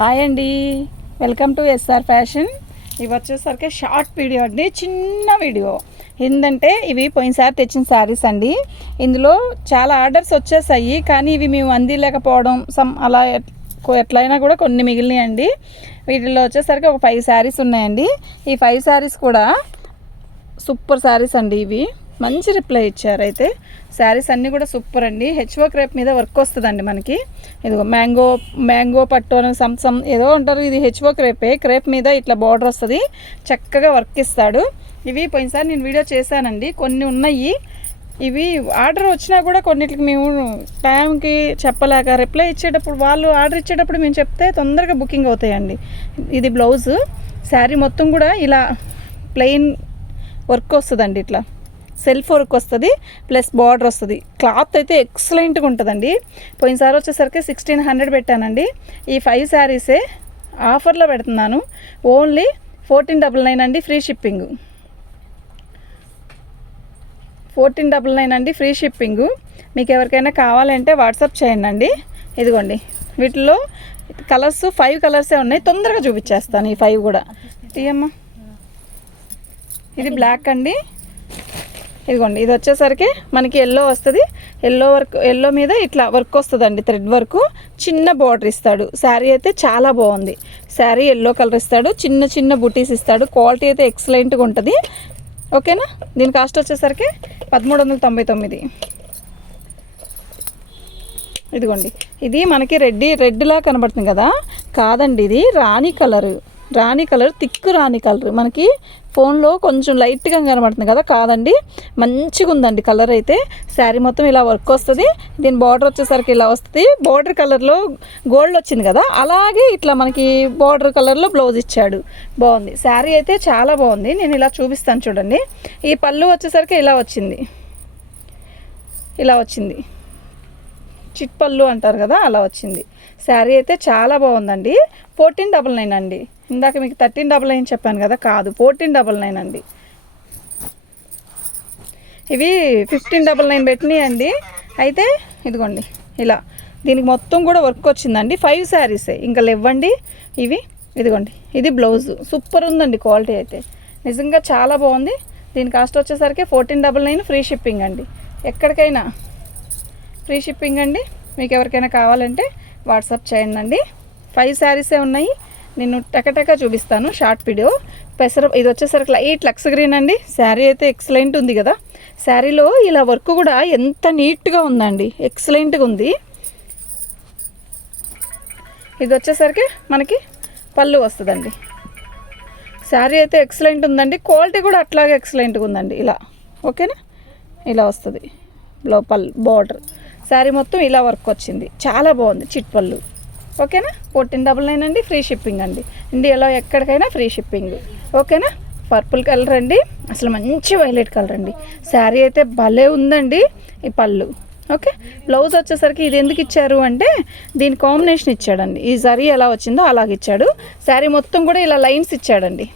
Hi అండి. Welcome to SR fashion. ఇవి వచ్చేసరికి షార్ట్ వీడియో అండి చిన్న వీడియో. ఏంటంటే ఇవి పోయినసారి తెచ్చిన శారీస్ అండి. ఇందులో చాలా ఆర్డర్స్ వచ్చేసాయి కానీ ఇవి మేము అందిలేకపోవడం సమ్ అలా ఎట్- ఎట్లయినా కూడా కొన్ని మిగిలినాయండి. వీటిలో వచ్చేసరికి ఒక ఫైవ్ శారీస్ ఉన్నాయండి. ఈ ఫైవ్ శారీస్ కూడా సూపర్ శారీస్ అండి ఇవి. మంచి రిప్లై ఇచ్చారు. అయితే శారీస్ అన్నీ కూడా సూపర్ అండి. హెచ్ఓ క్రేప్ మీద వర్క్ వస్తుందండి మనకి. ఇదిగో మ్యాంగో మ్యాంగో పట్టు అని సంసం ఏదో అంటారు. ఇది హెచ్ఓ క్రేపే క్రేప్ మీద ఇట్లా బార్డర్ వస్తుంది. చక్కగా వర్క్ ఇస్తాడు. ఇవి పోయినసారి నేను వీడియో చేశానండి. కొన్ని ఉన్నాయి. ఇవి ఆర్డర్ వచ్చినా కూడా కొన్నిటికి మేము టైంకి చెప్పలేక రిప్లై ఇచ్చేటప్పుడు వాళ్ళు ఆర్డర్ ఇచ్చేటప్పుడు మేము చెప్తే తొందరగా బుకింగ్ అవుతాయండి. ఇది బ్లౌజ్ శారీ మొత్తం కూడా ఇలా ప్లెయిన్ వర్క్ వస్తుందండి ఇట్లా. సెల్ఫ్ వర్క్ వస్తుంది ప్లస్ బార్డర్ వస్తుంది. క్లాత్ అయితే ఎక్సలెంట్గా ఉంటుందండి. పోయినసారి వచ్చేసరికి సిక్స్టీన్ హండ్రెడ్ పెట్టానండి. ఈ ఫైవ్ శారీసే ఆఫర్లో పెడుతున్నాను. ఓన్లీ ఫోర్టీన్ డబల్ నైన్ అండి free shipping. Fourteen double nine అండి ఫ్రీ షిప్పింగ్. మీకు ఎవరికైనా కావాలంటే వాట్సాప్ చేయండి అండి ఇదిగోండి వీటిలో కలర్స్ ఫైవ్ కలర్సే ఉన్నాయి. తొందరగా చూపించేస్తాను ఈ ఫైవ్ కూడా. తీయమ్మా. ఇది బ్లాక్ అండి. ఇదిగోండి ఇది వచ్చేసరికి మనకి ఎల్లో వస్తుంది. ఎల్లో వర్క్ ఎల్లో మీద ఇట్లా వర్క్ వస్తుందండి థ్రెడ్ వర్క్ చిన్న బార్డర్ ఇస్తాడు. శారీ అయితే చాలా బాగుంది. శారీ ఎల్లో కలర్ ఇస్తాడు. చిన్న చిన్న బుటీస్ ఇస్తాడు. క్వాలిటీ అయితే ఎక్సలెంట్గా ఉంటుంది. ఓకేనా దీని కాస్ట్ వచ్చేసరికి పదమూడు వందల తొంభై తొమ్మిది. ఇదిగోండి ఇది మనకి రెడ్డి రెడ్లా కనబడుతుంది కదా? కాదండి ఇది రాణి కలరు రాణి కలర్ తిక్కు రాణి కలర్. మనకి ఫోన్లో కొంచెం లైట్గా కనబడుతుంది కదా కాదండి? మంచిగా ఉందండి కలర్ అయితే. శారీ మొత్తం ఇలా వర్క్ వస్తుంది. దీని బార్డర్ వచ్చేసరికి ఇలా వస్తుంది. బార్డర్ కలర్లో గోల్డ్ వచ్చింది కదా అలాగే ఇట్లా మనకి బార్డర్ కలర్లో బ్లౌజ్ ఇచ్చాడు. బాగుంది. శారీ అయితే చాలా బాగుంది. నేను ఇలా చూపిస్తాను చూడండి. ఈ పళ్ళు వచ్చేసరికి ఇలా వచ్చింది. ఇలా వచ్చింది. చిట్పళ్ళు అంటారు కదా అలా వచ్చింది. శారీ అయితే చాలా బాగుందండి. ఫోర్టీన్ డబల్ నైన్ అండి. ఇందాక మీకు థర్టీన్ డబల్ నైన్ చెప్పాను కదా కాదు ఫోర్టీన్ డబల్ నైన్ అండి. ఇవి ఫిఫ్టీన్ డబల్ నైన్ పెట్టినాయి అండి. అయితే ఇదిగోండి ఇలా. దీనికి మొత్తం కూడా వర్క్ వచ్చిందండి ఫైవ్ శారీసే. ఇంకా లేవండి ఇవి ఇదిగోండి ఇది బ్లౌజ్. సూపర్ ఉందండి క్వాలిటీ అయితే. నిజంగా చాలా బాగుంది. దీని కాస్ట్ వచ్చేసరికి fourteen double nine free shipping అండి. ఎక్కడికైనా ఫ్రీ షిప్పింగ్ అండి. మీకు ఎవరికైనా కావాలంటే వాట్సాప్ చేయండి అండి. ఫైవ్ శారీసే ఉన్నాయి. నేను టకటక చూపిస్తాను షార్ట్ వీడియో పెసర ఇది వచ్చేసరికి లైట్ లక్స్ గ్రీన్ అండి. శారీ అయితే ఎక్సలెంట్ ఉంది కదా. శారీలో ఇలా వర్క్ కూడా ఎంత నీట్గా ఉందండి. ఎక్సలెంట్గా ఉంది. ఇది వచ్చేసరికి మనకి పళ్ళు వస్తుందండి. శారీ అయితే ఎక్సలెంట్ ఉందండి. క్వాలిటీ కూడా అట్లాగే ఎక్సలెంట్గా ఉందండి. ఇలా ఓకేనా? ఇలా వస్తుంది. లోపల్ బార్డర్ శారీ మొత్తం ఇలా వర్క్ వచ్చింది. చాలా బాగుంది. చిట్ పళ్ళు. ఓకేనా? ఫోర్టీన్ డబల్ నైన్ అండి ఫ్రీ షిప్పింగ్ అండి. ఇండియాలో ఎక్కడికైనా ఫ్రీ షిప్పింగ్ ఓకేనా? పర్పుల్ కలర్ అండి. అసలు మంచి వైలెట్ కలర్ అండి. శారీ అయితే భలే ఉందండి ఈ పళ్ళు. ఓకే? బ్లౌజ్ వచ్చేసరికి ఇది ఎందుకు ఇచ్చారు అంటే దీని కాంబినేషన్ ఇచ్చాడండి. ఈ జరీ ఎలా వచ్చిందో అలాగ ఇచ్చాడు. శారీ మొత్తం కూడా ఇలా లైన్స్ ఇచ్చాడండి.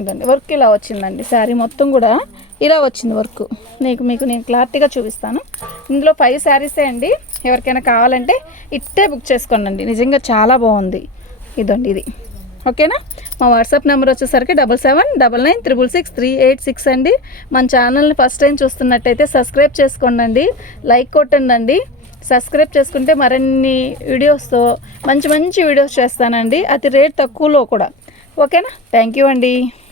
ఇదండి వర్క్ ఇలా వచ్చిందండి. శారీ మొత్తం కూడా ఇలా వచ్చింది వర్క్. నీకు మీకు నేను క్లారిటీగా చూపిస్తాను. ఇందులో ఫైవ్ శారీసే అండి. ఎవరికైనా కావాలంటే ఇట్టే బుక్ చేసుకోండి నిజంగా చాలా బాగుంది. ఇదండి ఇది. ఓకేనా? మా వాట్సాప్ నెంబర్ వచ్చేసరికి double seven double nine triple six three eight six అండి. మన ఛానల్ని ఫస్ట్ టైం చూస్తున్నట్టయితే సబ్స్క్రైబ్ చేసుకోండి లైక్ కొట్టండి అండి సబ్స్క్రైబ్ చేసుకుంటే మరిన్ని వీడియోస్తో మంచి మంచి వీడియోస్ చేస్తానండి. అతి రేట్ తక్కువలో కూడా. ఓకేనా? థ్యాంక్ యూ అండి.